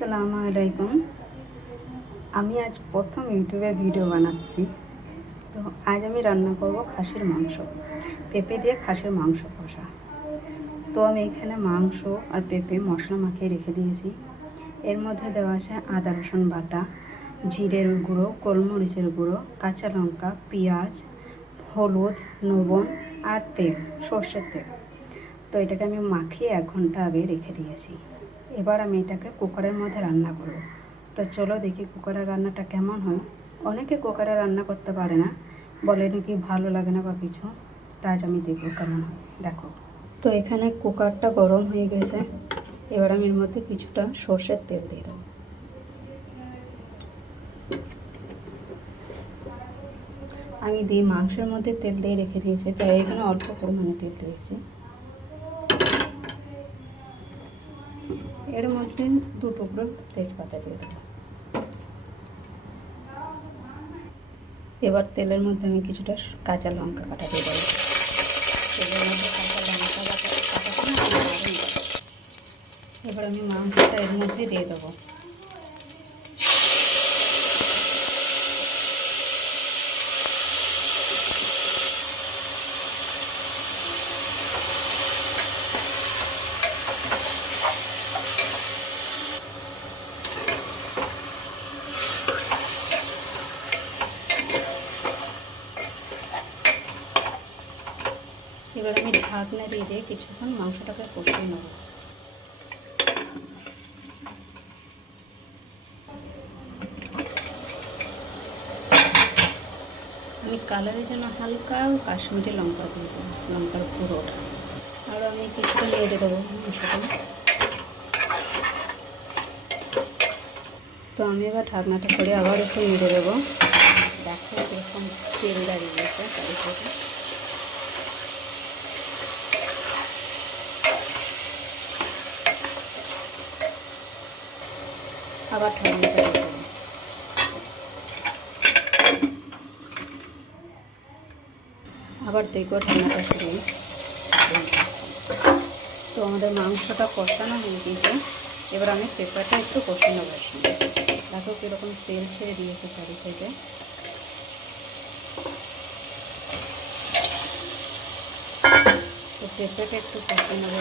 আসসালামু আমি আজ প্রথম ইউটিউবে ভিডিও বানাচ্ছি। তো আজ আমি রান্না করব খাসির মাংস। পেঁপে দিয়ে খাসির মাংস কষা। তো আমি এখানে মাংস আর পেঁপে মশলা মাখিয়ে রেখে দিয়েছি। এর মধ্যে দেওয়া আছে আদা, রসুন বাটা, জিরের গুঁড়ো, গোলমরিচের গুঁড়ো, কাঁচা লঙ্কা, পেঁয়াজ, হলুদ, লবণ আর তেল, সর্ষের তেল। তো এটাকে আমি মাখিয়ে এক ঘণ্টা আগে রেখে দিয়েছি। এবার আমি এটাকে কুকারের মধ্যে রান্না করব। তো চলো দেখি কুকারের রান্নাটা কেমন হয়। অনেকে কুকারে রান্না করতে পারে না, বলে নাকি ভালো লাগে না বা কিছু। তা আজ আমি দেখব কেমন হয়। দেখো। তো এখানে কুকারটা গরম হয়ে গেছে। এবার আমি এর মধ্যে কিছুটা সর্ষের তেল দিয়ে দেবো। আমি দিয়ে মাংসের মধ্যে তেল দিয়ে রেখে দিয়েছি। তাই এখানে অল্প পরিমাণে তেল দিয়েছি। এর মধ্যে দু টুকরো তেজপাতা দিয়ে দেবো। এবার তেলের মধ্যে আমি কিছুটা কাঁচা লঙ্কা কাটা দিয়ে দেবো। তেলের মধ্যে কাঁচা লঙ্কা। এবার আমি মাংসটা এর মধ্যে দিয়ে দেবো। এবার আমি ঢাকনা দিয়ে দিয়ে কিছুক্ষণ মাংসটাকে কষিয়ে নেব। আমি কালারের জন্য হালকা কাশ্মীরি লঙ্কা দিয়ে দেবো লঙ্কার পুরোটা আর আমি কিছুটা নেড়ে দেবো মাংসটা। তো আমি এবার ঢাকনাটা করে আবার একটু নেড়ে দেবো। দেখো এরকম তেল দাঁড়িয়ে গেছে চারিদিকে আবার দেবো আবার দেখব ঠান্ডাটা শুরু তো আমাদের মাংসটা কষানো হয়ে গিয়েছে এবার আমি পেপারটা একটু কষে নেব দেখো কীরকম তেল ছেড়ে দিয়েছে চারি সাইডে। তো পেঁপেটা একটু কষে নেব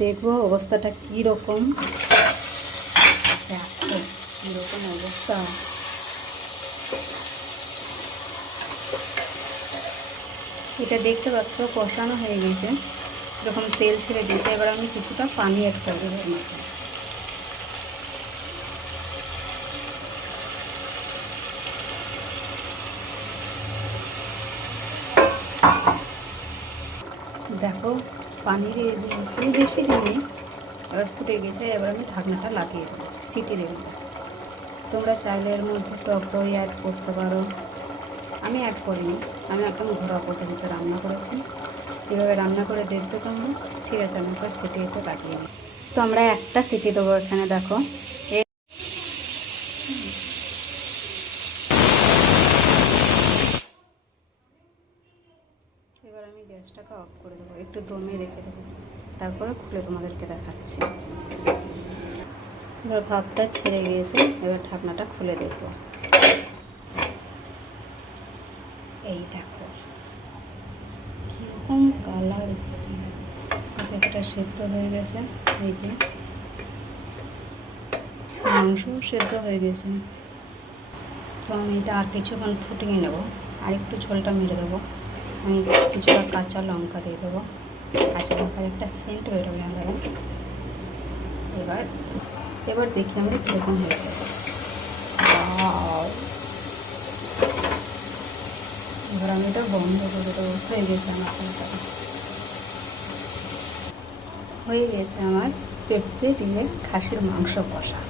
দেখব অবস্থাটা কীরকম। দেখো কীরকম অবস্থা। এটা দেখতে পাচ্ছ, কষানো হয়ে গেছে। এরকম তেল ছেড়ে দিতে এবার আমি কিছুটা পানি অ্যাড করে দেখো, পানি দিয়ে দিয়েছি। বেশি দিইনি, এবার ফুটে গেছে, এবার আমি ঢাকনাটা লাগিয়ে দেবো। সিটি দেবো তোমরা চাইলে এর মধ্যে টক দই অ্যাড করতে পারো। আমি অ্যাড করিনি। আমি একদম ঘরোয়া পদ্ধতিতে রান্না করেছি। এভাবে রান্না করে দেখবে তোমরা। ঠিক আছে, আমি একবার সিটি একটু কাটিয়ে দিই তো আমরা একটা সিটি দেবো এখানে, দেখো। এবার আমি গ্যাসটাকে অফ করে দেবো। একটু দমে রেখে দেবো। তারপরে খুলে তোমাদেরকে দেখাচ্ছি। এবার ভাবটা ছেড়ে গিয়েছে, এবার ঢাকনাটা খুলে দেখব। এই দেখো, কীরকম কালার পেঁপেটা সেদ্ধ হয়ে গেছে, এই যে। মাংসও সেদ্ধ হয়ে গেছে। তো আমি এটা আর কিছুক্ষণ ফুটিয়ে নেব, আর একটু ঝোলটা মেরে দেবো। আমি কিছুটা কাঁচা লঙ্কা দিয়ে দেবো। কাঁচা লঙ্কার একটা সেন্ট বেরোবে আমরা এবার এবার দেখি আমরা কীরকম হয়ে! এবার আমি এটা বন্ধ করে দেবো, হয়ে গেছে আমার হয়ে গেছে আমার পেঁপে দিয়ে খাসির মাংস কষা।